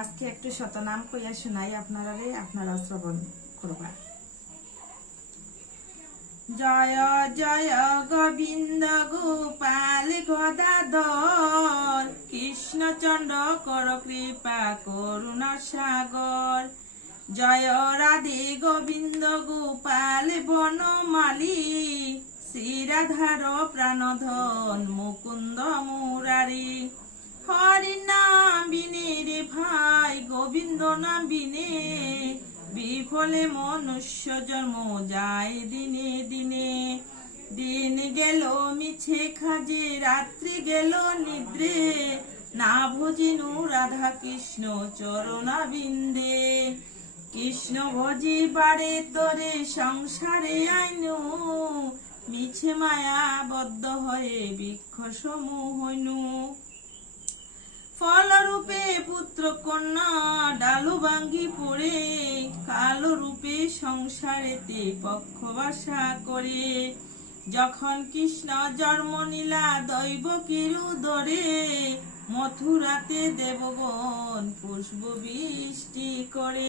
আজকে একটু শতনাম কইয়া শোনাই আপনারা শ্রবণ করবা। জয় জয় গোবিন্দ গোপাল গদাধর, কৃষ্ণচন্দ্র কর কৃপা করুণ সাগর। জয় রাধে গোবিন্দ গোপাল বনমালী, শ্রীরাধার প্রাণধন মুকুন্দ মুরারি। হরি নাম বিনে রে ভাই, গোবিন্দ নাম বিনে বিফলে মনুষ্য জন্ম যায় দিনে দিনে। দিন গেল মিছে খাজে, রাত্রি গেল নিদ্রে, না ভজিনু রাধা কৃষ্ণ চরণাবিন্দে। কৃষ্ণ ভজি বারে তরে সংসারে আইনু, মিছে মায়া বদ্ধ হয়ে বৃক্ষ সমূহ হইনু। ফলরূপে পুত্র কন্যা ডালু ভাঙ্গি পড়ে, কালো রূপে সংসারেতে পক্ষ বাসা করে। যখন কৃষ্ণ জন্ম নিলা দৈব কিরুদরে, মথুরাতে দেবগণ পুষ্প বৃষ্টি করে।